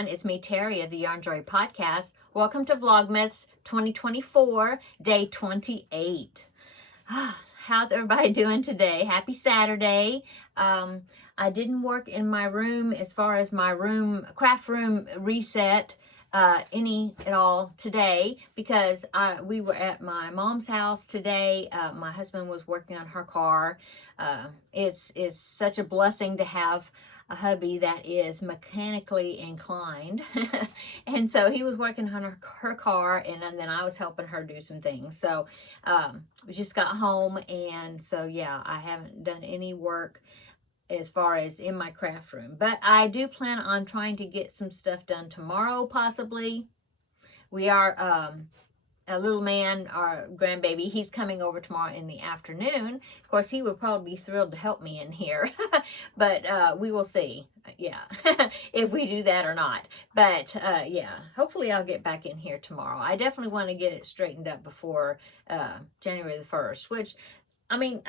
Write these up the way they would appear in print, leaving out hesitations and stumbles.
everyone. It's me, Terri of the Yarn Joy Podcast. Welcome to Vlogmas 2024, day 28. How's everybody doing today? Happy Saturday. I didn't work in my room as far as my craft room reset any at all today because we were at my mom's house today. My husband was working on her car. It's such a blessing to have a hubby that is mechanically inclined. And so he was working on her car, and then I was helping her do some things. So we just got home, and so yeah, I haven't done any work as far as in my craft room, but I do plan on trying to get some stuff done tomorrow, possibly. We are a little man, our grandbaby, he's coming over tomorrow in the afternoon. Of course, he would probably be thrilled to help me in here, but we will see, yeah, if we do that or not. But yeah, hopefully I'll get back in here tomorrow. I definitely want to get it straightened up before January the 1st, which, I mean,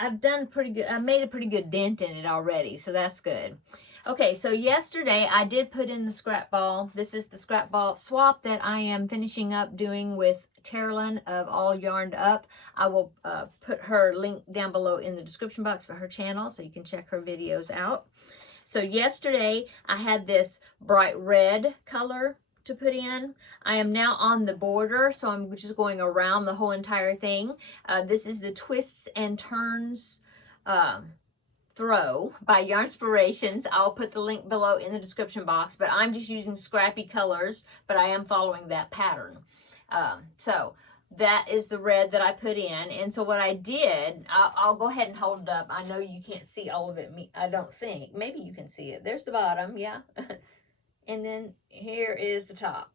I've done pretty good. I made a pretty good dent in it already, so that's good. Okay, so yesterday I did put in the scrap ball. This is the scrap ball swap that I am finishing up doing with Terri of All Yarned Up. I will put her link down below in the description box for her channel so you can check her videos out. So yesterday I had this bright red color to put in. I am now on the border, so I'm just going around the whole entire thing. This is the Twists and Turns throw by Yarnspirations. I'll put the link below in the description box, but I'm just using scrappy colors, but I am following that pattern. So that is the red that I put in. And so what I did, I'll go ahead and hold it up. I know you can't see all of it. I don't think. Maybe you can see it. There's the bottom, yeah. And then here is the top.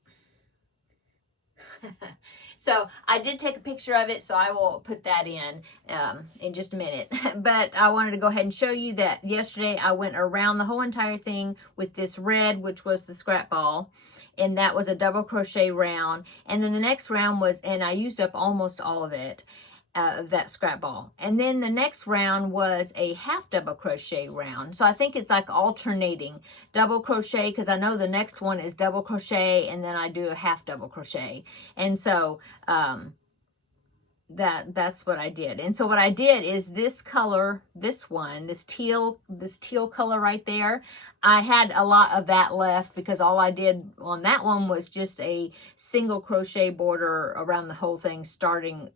So I did take a picture of it, so I will put that in just a minute. But I wanted to go ahead and show you that yesterday I went around the whole entire thing with this red, which was the scrap ball, and that was a double crochet round. And then the next round was, and I used up almost all of it, that scrap ball. And then the next round was a half double crochet round. So I think it's like alternating double crochet, because I know the next one is double crochet and then I do a half double crochet. And so that's what I did. And so what I did is this color, this teal color right there, I had a lot of that left because all I did on that one was just a single crochet border around the whole thing, starting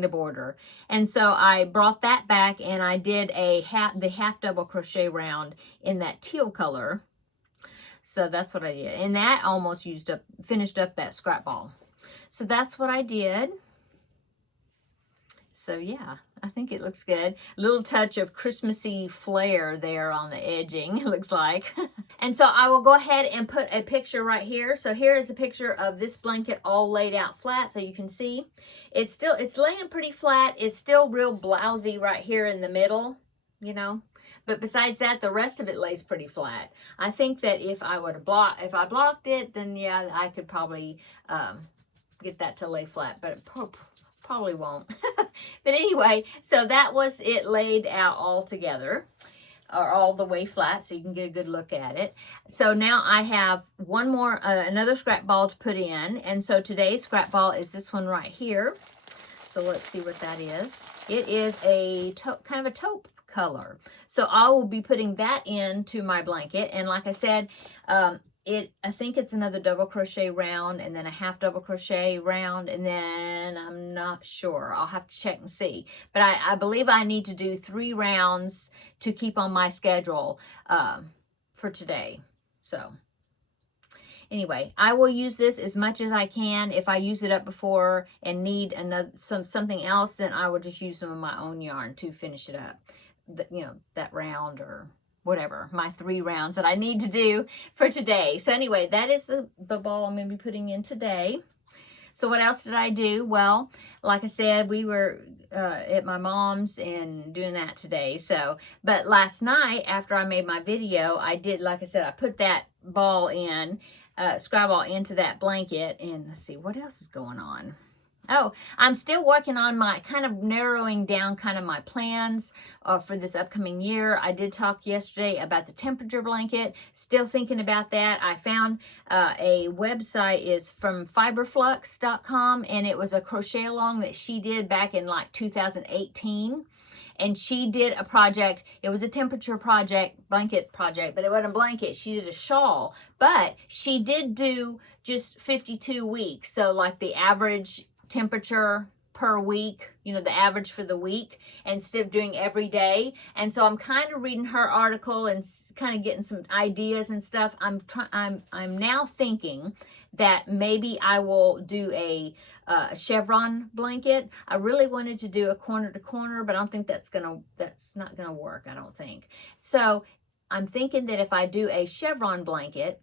the border. And so I brought that back and I did the half double crochet round in that teal color. So that's what I did. And that almost finished up that scrap ball. So that's what I did. So yeah, I think it looks good. A little touch of Christmassy flair there on the edging, it looks like. And so I will go ahead and put a picture right here. So here is a picture of this blanket all laid out flat so you can see. It's laying pretty flat. It's still real blousy right here in the middle, you know. But besides that, the rest of it lays pretty flat. I think that if I blocked it, then yeah, I could probably get that to lay flat, but it probably won't. But anyway, so that was it laid out all together, or all the way flat, so you can get a good look at it. So now I have one more, another scrap ball to put in. And so today's scrap ball is this one right here. So let's see what that is. It is a kind of a taupe color. So I will be putting that into my blanket. And like I said, I think it's another double crochet round and then a half double crochet round, and then I'm not sure. I'll have to check and see. But I believe I need to do 3 rounds to keep on my schedule for today. So anyway, I will use this as much as I can. If I use it up before and need something else, then I will just use some of my own yarn to finish it up. That round or whatever, my 3 rounds that I need to do for today. So anyway, that is the ball I'm going to be putting in today. So what else did I do? Well, like I said, we were at my mom's and doing that today. So, but last night after I made my video, I did, like I said, I put that ball in, scrap ball into that blanket. And let's see, what else is going on? Oh, I'm still working on my kind of narrowing down kind of my plans for this upcoming year. I did talk yesterday about the temperature blanket. Still thinking about that. I found a website is from fiberflux.com, and it was a crochet along that she did back in like 2018. And she did a project. It was a temperature project, blanket project, but it wasn't a blanket. She did a shawl, but she did do just 52 weeks. So like the average temperature per week, the average for the week, instead of doing every day. And so I'm kind of reading her article and kind of getting some ideas and stuff. I'm now thinking that maybe I will do a chevron blanket. I really wanted to do a corner to corner, but I don't think that's not gonna work, I don't think. So I'm thinking that if I do a chevron blanket,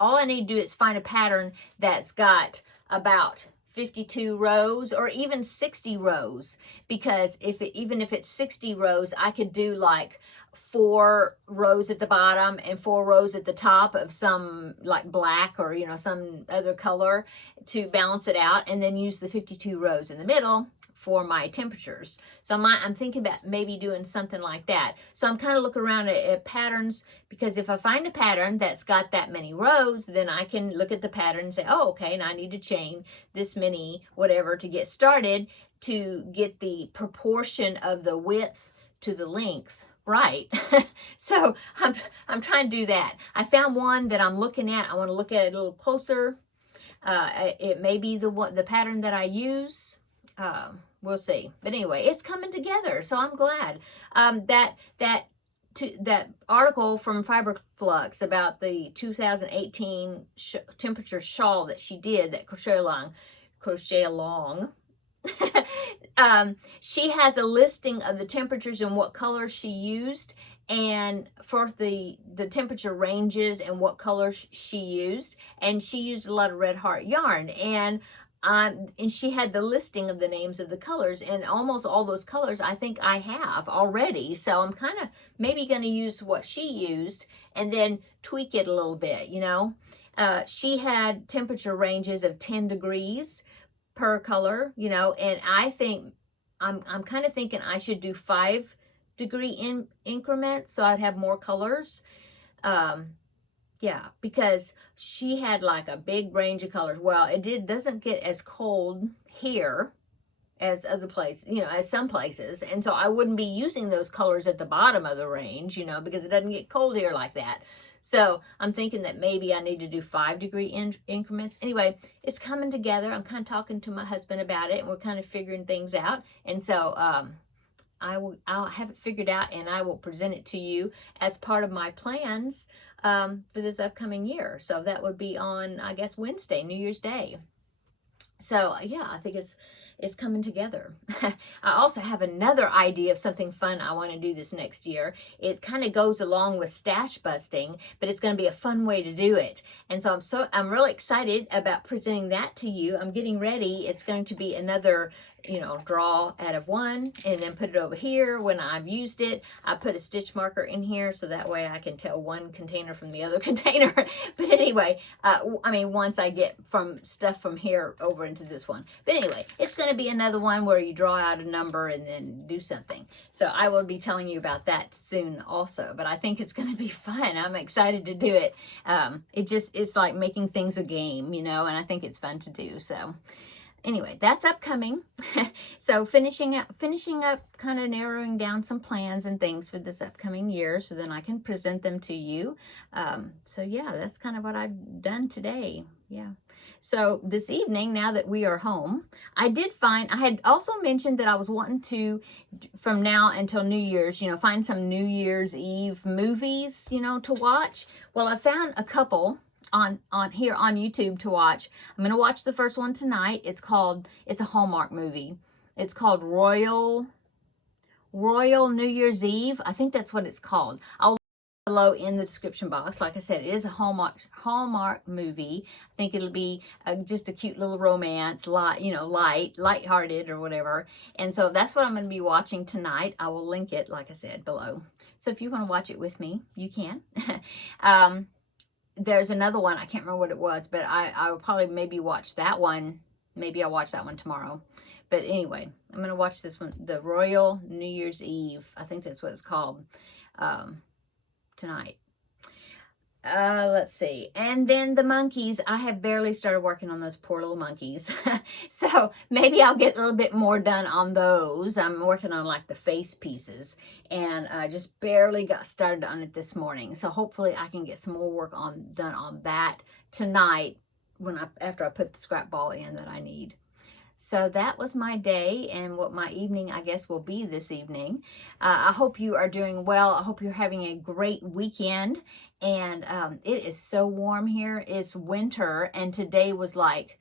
all I need to do is find a pattern that's got about 52 rows or even 60 rows, because even if it's 60 rows, I could do like 4 rows at the bottom and 4 rows at the top of some like black or some other color to balance it out, and then use the 52 rows in the middle for my temperatures. So I'm thinking about maybe doing something like that. So I'm kind of looking around at patterns, because if I find a pattern that's got that many rows, then I can look at the pattern and say, oh, okay, and I need to chain this many, whatever, to get started, to get the proportion of the width to the length right. So I'm trying to do that. I found one that I'm looking at. I want to look at it a little closer. It may be the pattern that I use. We'll see. But anyway, it's coming together, so I'm glad. That article from Fiberflux about the 2018 temperature shawl that she did, that crochet along. She has a listing of the temperatures and what colors she used, and for the temperature ranges and what colors she used, and she used a lot of Red Heart yarn, and she had the listing of the names of the colors, and almost all those colors I think I have already. So I'm kind of maybe going to use what she used and then tweak it a little bit, She had temperature ranges of 10 degrees per color, and I think I'm kind of thinking I should do 5-degree increments, so I'd have more colors. Yeah, because she had like a big range of colors. Well, it doesn't get as cold here as other places, as some places. And so I wouldn't be using those colors at the bottom of the range, because it doesn't get cold here like that. So I'm thinking that maybe I need to do 5-degree increments. Anyway, it's coming together. I'm kind of talking to my husband about it, and we're kind of figuring things out. And so I'll have it figured out, and I will present it to you as part of my plans for this upcoming year. So that would be on, I guess, Wednesday, New Year's Day. So yeah, I think it's coming together. I also have another idea of something fun I want to do this next year. It kind of goes along with stash busting, but it's going to be a fun way to do it. And so I'm really excited about presenting that to you. I'm getting ready. It's going to be another, draw out of one and then put it over here. When I've used it, I put a stitch marker in here so that way I can tell one container from the other container. But anyway, once I get stuff from here over into this one. But anyway, it's going to be another one where you draw out a number and then do something. So I will be telling you about that soon also. But I think it's going to be fun. I'm excited to do it. It's like making things a game, and I think it's fun to do. So anyway, that's upcoming. So finishing up, kind of narrowing down some plans and things for this upcoming year, so then I can present them to you. So yeah, that's kind of what I've done today. Yeah. So this evening, now that we are home, I had also mentioned that I was wanting to, from now until New Year's, find some New Year's Eve movies, to watch. Well, I found a couple on here on YouTube to watch. I'm going to watch the first one tonight. It's a Hallmark movie. It's called Royal New Year's Eve. I think that's what it's called. I'll link it below in the description box. Like I said, it is a Hallmark movie. I think it'll be just a cute little romance, light-hearted or whatever. And so that's what I'm going to be watching tonight. I will link it, like I said, below. So if you want to watch it with me, you can. There's another one, I can't remember what it was, but I will probably maybe watch that one maybe I'll watch that one tomorrow. But anyway, I'm going to watch this one, the Royal New Year's Eve. I think that's what it's called, tonight. Let's see. And then the monkeys, I have barely started working on those poor little monkeys. So maybe I'll get a little bit more done on those. I'm working on like the face pieces, and I just barely got started on it this morning. So hopefully I can get some more work done on that tonight after I put the scrap ball in that I need. So that was my day, and what my evening, I guess, will be this evening. I hope you are doing well. I hope you're having a great weekend. And it is so warm here. It's winter, and today was like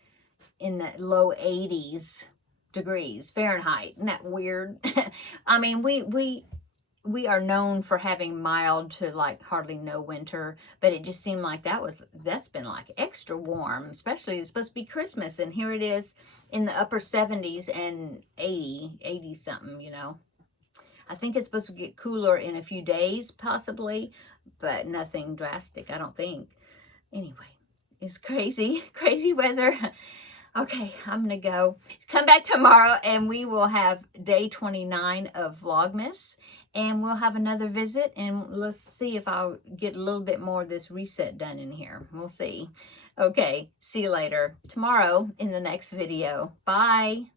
in the low 80s degrees Fahrenheit. Isn't that weird? I mean, we are known for having mild to like hardly no winter, but it just seemed like that's been like extra warm, especially it's supposed to be Christmas, and here it is in the upper 70s and 80 something, you know. I think it's supposed to get cooler in a few days possibly, but nothing drastic, I don't think. Anyway, it's crazy weather. Okay, I'm gonna go. Come back tomorrow and we will have day 29 of Vlogmas, and we'll have another visit, and let's see if I'll get a little bit more of this reset done in here. We'll see. Okay, see you later tomorrow in the next video. Bye.